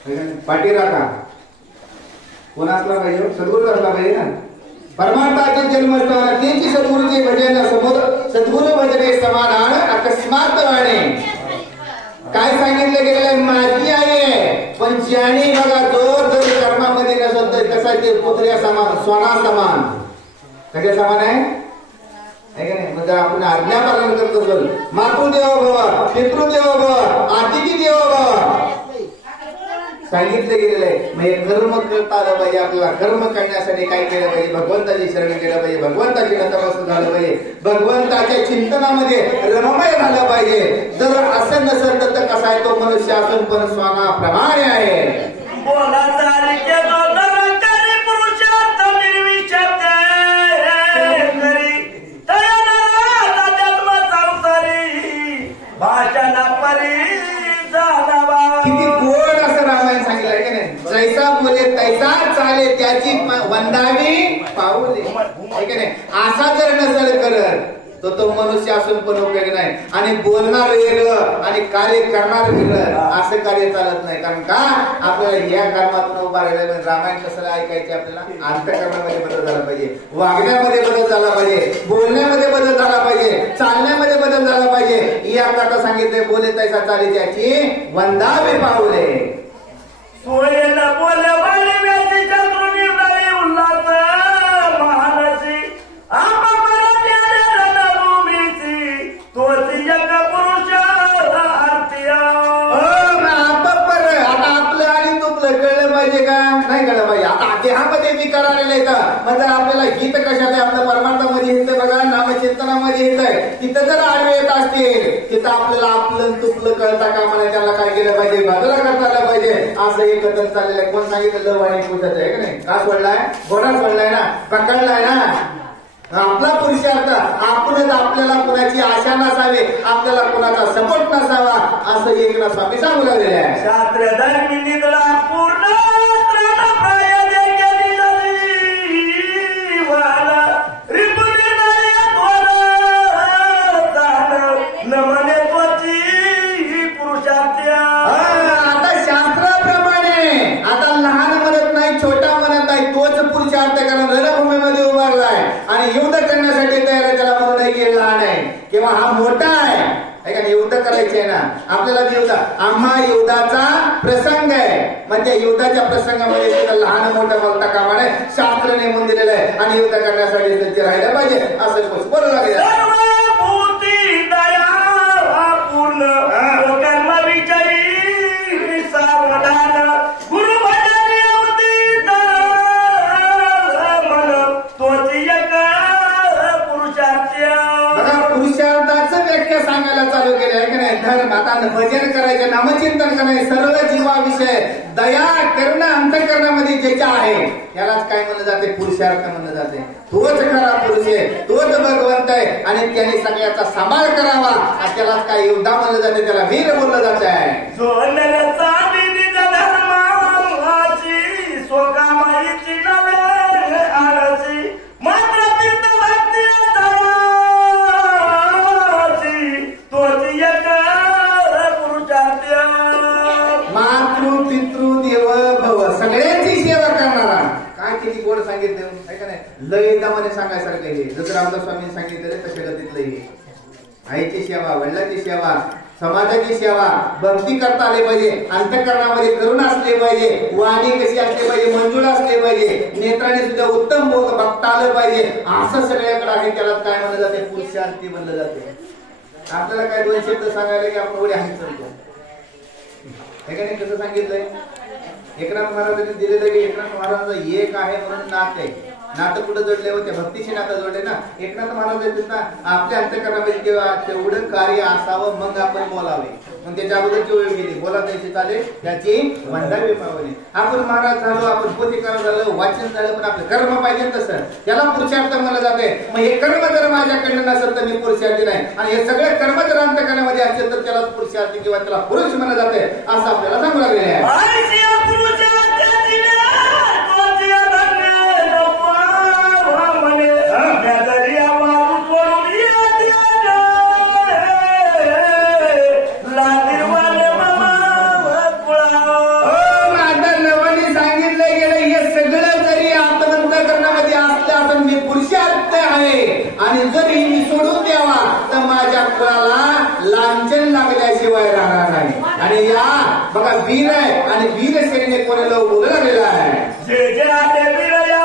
पाठी राखा कोण असला पाहिजे सद्गुरू असला पाहिजे ना परमार्थाचे जन्मस्थान तेची सद्गुरूचे भजन समोर सद्गुरू भजने समाधान अकस्मात वाणे काय सांगितलं गेलेलं माझी आहे पण ज्याने बघा जोर जरी कर्मामध्ये नसत तर कसा ते पुत्र्या समान सोना समान कशा समान आहे म्हणजे आपण आज्ञा पालन करत असेल मातृदेवो भव पितृदेवो भव आतिथी देवो भव सांगितलं गेलेलं आहे म्हणजे कर्म करता आलं पाहिजे आपल्याला कर्म करण्यासाठी काय केलं पाहिजे भगवंताची शरण केलं पाहिजे भगवंताची नतमस्तक झालं पाहिजे भगवंताच्या चिंतनामध्ये रममय झालं पाहिजे जर असं नसेल तर कसा आहे तो मनुष्य असून पण स्वानाप्रमाणे आहे जैसा बोले तैसा चाले त्याची वंदावी पाऊले असा जर नसेल करत तो मनुष्य असून पण उपयोग नाही आणि बोलणार वेगळं आणि कार्य करणार वेगळं असं कार्य चालत नाही कारण का आपल्याला या कर्मातून उभा राहिला रामायण कसं ऐकायचे आपल्याला अंतःकरणामध्ये बदल झाला पाहिजे वागण्यामध्ये बदल झाला पाहिजे बोलण्यामध्ये बदल झाला पाहिजे चालण्यामध्ये बदल झाला पाहिजे या करता सांगितले बोले तैसा चाले त्याची वंदावी पाऊले सोयला बोले वाली व्यक्ती चतुर्णी नाही उल्हास महानसी आपल्याला भूमीची तोची एक पुरुष आरतीया पर आता आपलं आणि तुपलं कळलं पाहिजे का नाही कळलं पाहिजे आता देहामध्ये विकार आलेले आहेत म्हणजे आपल्याला हित कशाला आपल्या परमार्थामध्ये येतं बघा नामचिंतनामध्ये येत आहे तिथं जर आडवे येत असतील तिथं आपल्याला आपलं तुपलं कळता कामा नाही त्याला काय केलं पाहिजे बाजूला करता आलं पाहिजे असं हे कथन चाललेलं आहे कोण सांगितलं लव आणि पूजत आहे का नाही का सोडलाय कोणा सोडलाय ना पकडलाय ना आपला पुरुषार्थ आपणच आपल्याला कुणाची आशा नसावी आपल्याला कुणाचा सपोर्ट नसावा असं एकनाथ स्वामी सांगू लागलेले आहे शास्त्र धर्मी निधडा पूर्ण युद्ध करण्यासाठी तयार आहे त्याला म्हणून नाही की लहान आहे किंवा हा मोठा आहे का युद्ध करायचे ना आपल्याला युद्ध आम्हा युद्धाचा प्रसंग आहे मग त्या युद्धाच्या प्रसंगामध्ये सुद्धा लहान मोठा बघता कामा नये शास्त्र नेमून दिलेलं आहे आणि युद्ध करण्यासाठी त्यांचे राहायला पाहिजे असं बोलू लागेल भजन करायचं नामचिंतन करायचं सर्व जीवाविषय दया करणं अंतःकरणामध्ये ज्याच्या आहे यालाच काय म्हणलं जाते पुरुषार्थ म्हणलं जाते तोच खरा पुरुष आहे तोच भगवंत आहे आणि त्याने सगळ्याचा सांभाळ करावा त्यालाच काय योद्धा म्हणलं जाते त्याला वीर बोललं जात आहे किती गोड सांगितलं आहे का नाही लयदामाने सांगायसारखं हे जसं रामदास स्वामींनी सांगितलं तशा गतीतलं हे आईची सेवा वडिलांची सेवा समाजाची सेवा भक्ती करता आली पाहिजे अंतःकरणामध्ये करुणा असले पाहिजे वाणी कशी असली पाहिजे मंजूळ असले पाहिजे नेत्राने सुद्धा उत्तम बघता आलं पाहिजे असं सगळ्याकडे आहे त्याला काय म्हणलं जाते पुरुषार्थी म्हणलं जाते आपल्याला काय दोन शब्द सांगायला की आपण एवढे आहे चालतो हे का नाही कसं सांगितलंय एकनाथ महाराजांनी दिलेलं की एकनाथ महाराजांचं एक आहे म्हणून नात आहे नातं कुठं जोडले होते भक्तीशी नातं जोडले ना एकनाथ महाराज ना आपल्या अंतःकरणामध्ये जेव्हा तेवढं कार्य असावं मग आपण बोलावे मग त्याच्या अगोदरची वेळ गेली बोला त्याची चालेल त्याची वंदावी पावली आपण महाराज झालो आपण पोथीकार झालं वाचन झालं पण आपलं कर्म पाहिजे तसं त्याला पुरुषार्थ म्हणलं जाते मग हे कर्म जर माझ्याकडनं नसेल तर मी पुरुषार्थी नाही आणि हे सगळे कर्म जर अंतःकरणामध्ये असेल तर त्याला पुरुषार्थी किंवा त्याला पुरुष म्हणलं जाते असं आपल्याला सांगू लागलेले आहे आणि जर ही मी सोडून द्यावा तर माझ्या कुळाला लांछन लागल्याशिवाय राहणार नाही. आणि या बघा वीर आहे आणि वीर सेनेने कोणाला उभं लागलेला आहे. जे जे आले वीर या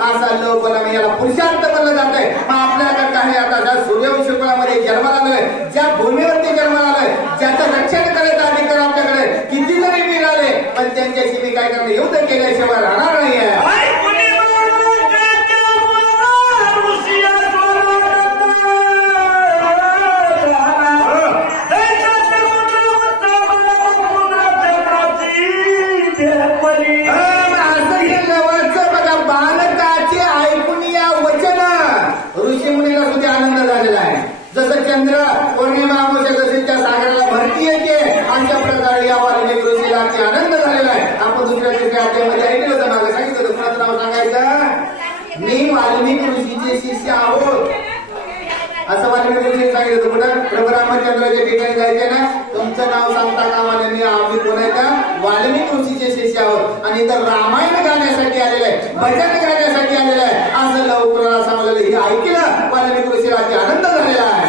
असा लोकांना याला पुरुषार्थ बनलं जात आहे. मग आपल्याकडे काही आता ज्या सूर्यवंशी कुळामध्ये जन्माला आलोय, ज्या भूमीवरती जन्माला आलोय, ज्याचं रक्षण करायचा अधिकार आपल्याकडे किती जरी मिळाले पण त्यांच्याशी मी काय करणार, युद्ध केल्याशिवाय राहणार नाहीये. जसं चंद्र पौर्णिमा अमावस्या सागराला भरती येते अशा प्रकारे या वाल्मिक ऋषीला आनंद झालेला आहे. आपण दुसऱ्या तिसऱ्या अध्यायामध्ये ऐकलं होतं, मला सांगितलं होतं, कुणाचं नाव सांगायचं, मी वाल्मिक ऋषीचे शिष्य आहोत असं वाल्मिक ऋषीने सांगितलं होतं. कुठं प्रभू रामचंद्राच्या ठिकाणी जायचे ना, तुमचं नाव सांगता कामा नये, आम्ही कोणाच्या वाल्मिक ऋषीचे शिष्य आहोत आणि इथं रामायण गाण्यासाठी आलेलं आहे, भजन गाण्यासाठी आलेलं आहे असं लवकर सांगलेलं. हे ऐकलं वाल्मिक ऋषीला आनंद झालेला आहे.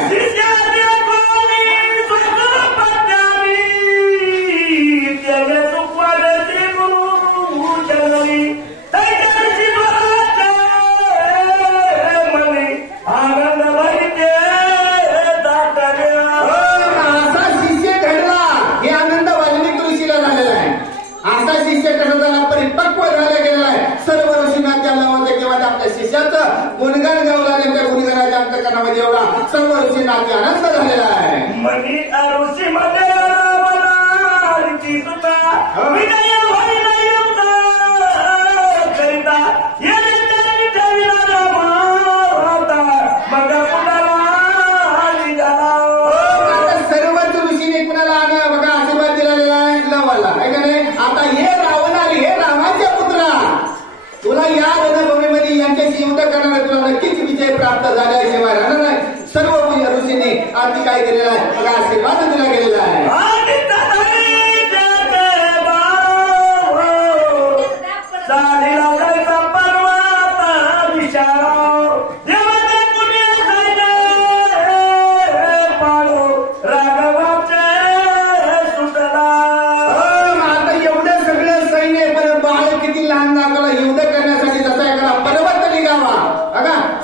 गुणगान गावला त्या गुणगानाच्या अंतकरणामध्ये एवढा सर्व ऋषी नाट्य आनंद झालेला आहे. मनी ऋषी मध्ये सर्वच ऋषीने कुणाला बघा आशीर्वाद दिलेला आहे लवाला, आहे का नाही. आता हे रावण आले, हे रामाच्या पुत्रा, तुला या रणभूमीमध्ये यांच्याशी युद्ध करणार, तुला नक्कीच विजय प्राप्त झाल्याशिवाय राहणार नाही. सर्व ऋषीने आधी काय केलेला आहे बघा, आशीर्वाद दिला गेलेला आहे.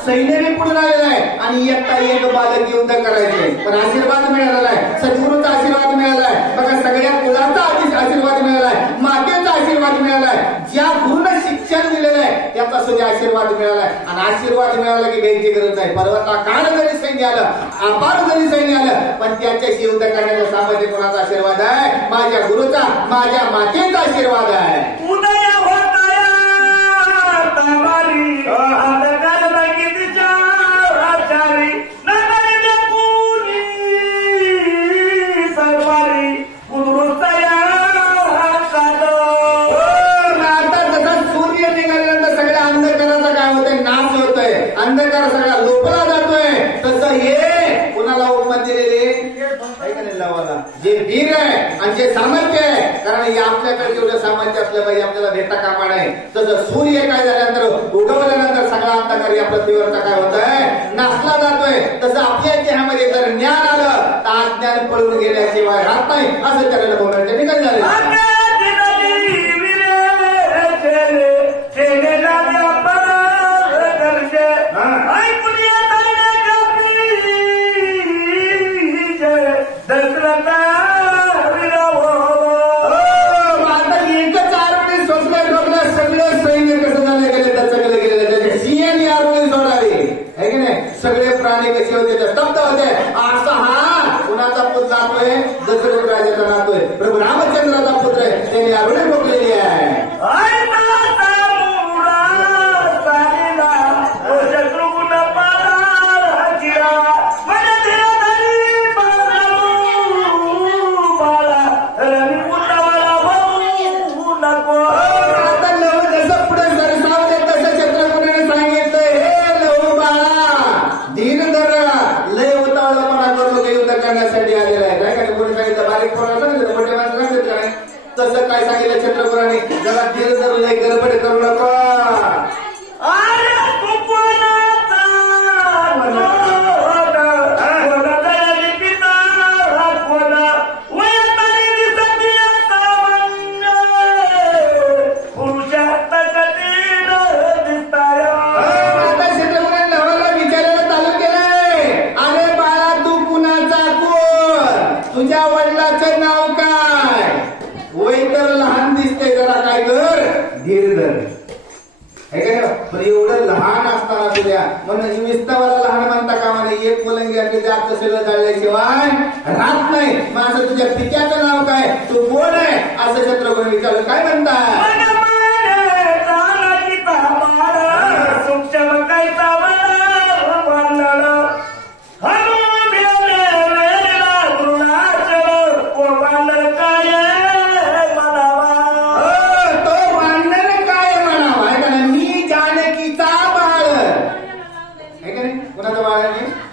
सैन्याने पुढे आलेला आहे आणि एकटा एक बालक युद्ध करायचे, पण आशीर्वाद मिळालेला आहे, सद्गुरूचा आशीर्वाद मिळाला आहे. बघा सगळ्या कुलाचा आशीर्वाद मिळाला आहे, मातेचा आशीर्वाद मिळाला आहे, ज्या गुरुनं शिक्षण दिलेलं आहे त्याचा सुद्धा आशीर्वाद मिळाला आहे. आणि आशीर्वाद मिळाला की घ्यायची गरज नाही. पर्वताकाळ जरी सैन्य आलं, अपार जरी सैन्य आलं, पण त्याच्याशी युद्ध करण्याचं सामर्थ्य कोणाचा आशीर्वाद आहे? माझ्या गुरुचा, माझ्या मातेचा आशीर्वाद आहे. अंधकार सगळा लोपला जातोय, तसं हे कुणाला उपमत दिलेले जे वीर आहे आणि जे सामर्थ्य आहे, कारण हे आपल्याकडे जेवढं सामर्थ्य असलं पाहिजे आपल्याला भेटा कामा नाही. तसं सूर्य काय झाल्यानंतर उगवल्यानंतर सगळा अंधकार या पृथ्वीवरचा काय होत आहे, नाचला जातोय. तसं आपल्या देहामध्ये जर ज्ञान आलं तर अज्ञान पळून गेल्याशिवाय राहत नाही असं त्याला बोलण्याचे निघाल झाले. सगळे प्राणी कसे होते तर स्तब्ध होते. असा हा कुणाचा पुत्र जातोय, दशरथ राजाचा जातोय, प्रभू रामचंद्राचा पुत्र आहे, त्याने आरोळी ठोकलेली आहे. करण्यासाठी आलेला आहे काय. कोणी सांगितलं बारीक पोराला सांगितलं मोठे माणसं सांगितलं काय तसं काय सांगितलं चंद्रपुराने जरा धीर धरलंय गडबड करू नका. तुझ्या वडिलाचं नाव काय वय तर लहान दिसते जरा काय कर धीर धर पण एवढं लहान असताना तुझ्या म्हणून विस्तावाला लहान म्हणता कामा नाही. एक मुलंगी आपली जात सगळं जाळल्याशिवाय राहत नाही. मग असं तुझ्या पित्याचं नाव काय तू कोण आहे असं छत्रपती विचारलं काय म्हणता.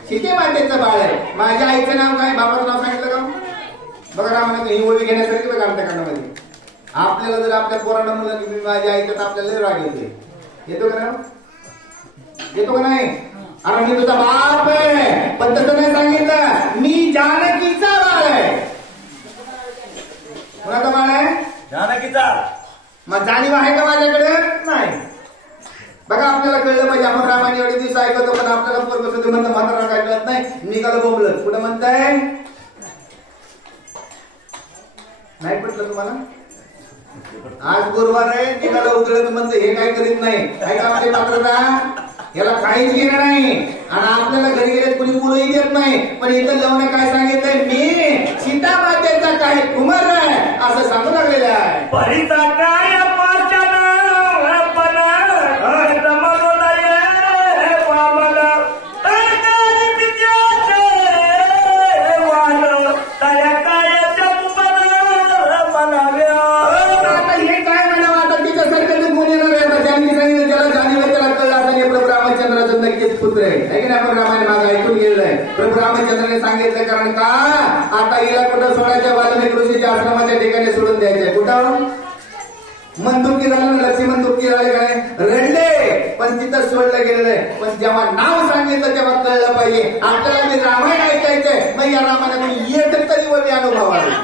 सीते मातेचं बाळ आहे. माझ्या आईचं नाव काय बाबाचं नाव सांगितलं का बघा रामाने ही ओळी घेण्यासारखी बघा आमच्या कानामध्ये. आपल्याला जर आपल्या पोरांना म्हणलं की मी माझ्या आईचं तर आपल्याला राग येतो का नाव येतो का नाही. अरे मी तुझा बाप आहे पण तसं नाही सांगितलं मी जानकीचा बाळ आहे. कोणाचा बाळ आहे जानकीचा. मग जाणीव आहे का माझ्याकडे नाही. बघा आपल्याला कळलं पाहिजे आपण रामाने एवढे दिवस ऐकतो पण आपल्याला पोरग सुद्धा म्हणतं म्हातारा काय कळत नाही निघालं बोंबलं कुठं म्हणताय नाही पटलं तुम्हाला. आज गुरुवार आहे निघालं उजळत म्हणतं हे काय करीत नाही काय का माझे पात्रता याला काहीच घेणं नाही. आणि आपल्याला घरी गेले कुणी मुलंही देत नाही. पण इथं जाऊन काय सांगितलंय मी सीता मातेचा काय कुमार आहे असं सांगू लागलेलं आहे. परिचा काय पुत्र आहे की नाही. आपण रामायण मागे ऐकून गेलेलं आहे. प्रभू रामचंद्राने सांगितलं कारण का आता हिला कुठं सोडायच्या वाल्मिक ऋषीच्या आश्रमाच्या ठिकाणी सोडून द्यायचंय. कुठं मन दुःखी झालं ना लक्ष्मण दुःखी झाले काय रडले पण तिथं सोडलं गेलेलं आहे. पण जेव्हा नाव सांगितलं तेव्हा कळलं पाहिजे आपल्याला मी रामायण ऐकायचंय. मग या रामायणातून एक तरी वळी अनुभव आला.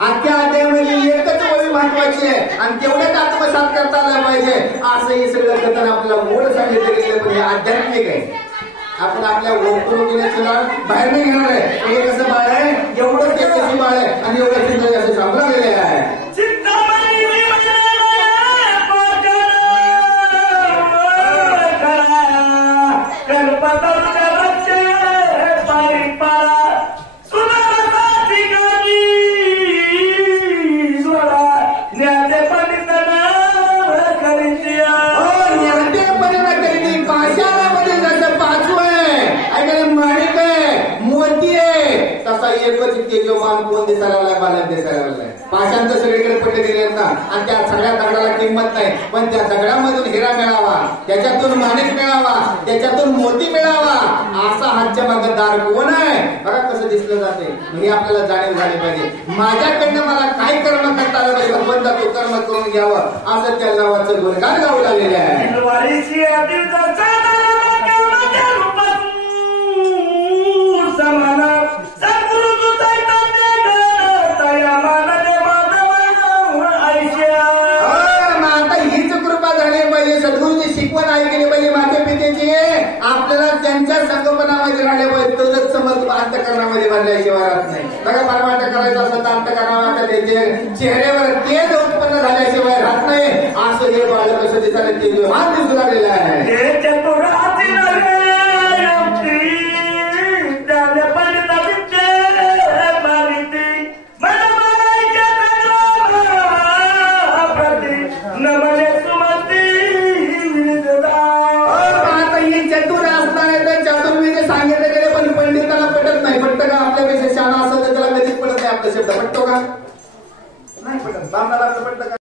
आजच्या अध्यायामध्ये एकच वळी महत्वाची आहे आणि तेवढ्याच आत्मसात करता आलं पाहिजे. असं हे सगळं कथन आपल्याला मोड सांगितलं गेलं पण हे आध्यात्मिक आहे. आपण आपल्या ओळखून बाहेर नाही घेणार आहे. हे कसं बाळ आहे एवढं त्याची बाळ आहे आणि एवढं चिंता असं सांगलं गेलेलं आहे. कोण दिसायला बालक दिसायला पाशांत सगळीकडे पडले गेले ना आणि त्या सगळ्या दगडाला किंमत नाही. पण त्या दगडामधून हिरा मिळावा त्याच्यातून माणिक मिळावा त्याच्यातून मोती मिळावा असा हातच्या मागं दार कोण आहे बघा कसं दिसलं जाते. हे आपल्याला जाणीव झाली पाहिजे. माझ्याकडनं मला काय कर्म करता आलं पाहिजे भगवंता तो कर्म करून घ्यावं असं त्या नावाचं गुणगान गाऊ लागलेलं आहे. सद्गुरूची शिकवण ऐकली पाहिजे माते पितेची आपल्याला त्यांच्या संगोपनामध्ये राहिले पाहिजे. तरच समज अंतकरणामध्ये भरल्याशिवाय राहत नाही. बघा परमार्थ करायचं असं तर अंतकरणामध्ये चेहऱ्यावर तेज उत्पन्न झाल्याशिवाय राहत नाही. असं हे बाळ कसं दिसायला ते मान दिसू लागलेलं आहे. सांगितलं गेलं पण पंडिताला पटत नाही. पटतं का आपल्यापेक्षा शाळा असं तर त्याला कधीच पटत नाही. आपला शब्द पटतो का नाही पटत. बांधाला पटतं का